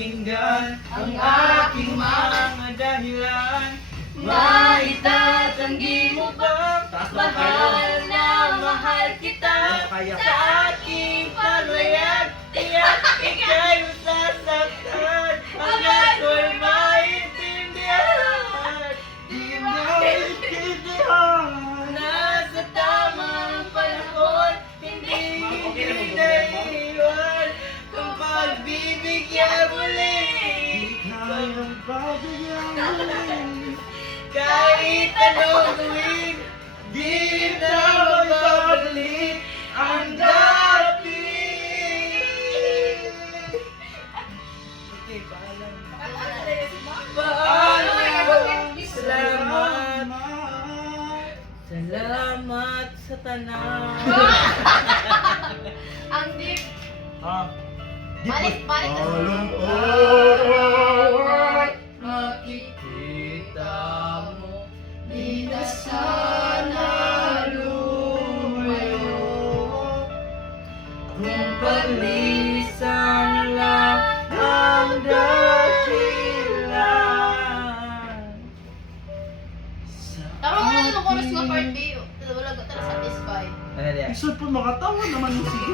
pakinggan ang aking mga dahilan. Maitatanggi mo ba? Mahal na mahal kita. Sa aking paglayag, tiyak ika'y masasaktan. Hanggang ko'y maintindihan. Di maintindihan. Nasa tamang panahon, hindi naiiwan. Kung pagbibigyan muli, kayang pagbigyan muli. Kahit anong gawin, di na magbabalik ang dati. Okay, paalam. Paalam. Salamat. Salamat sa tanan. Ang deep. Balik. Alam araw Makikita mo, Di na sana lumayo. kung palisan lang ang dahilan. Tama mo na itong chorus nga part B. Wala ka tala satisfied. Ano yan? Isod po makatawa naman mo sige.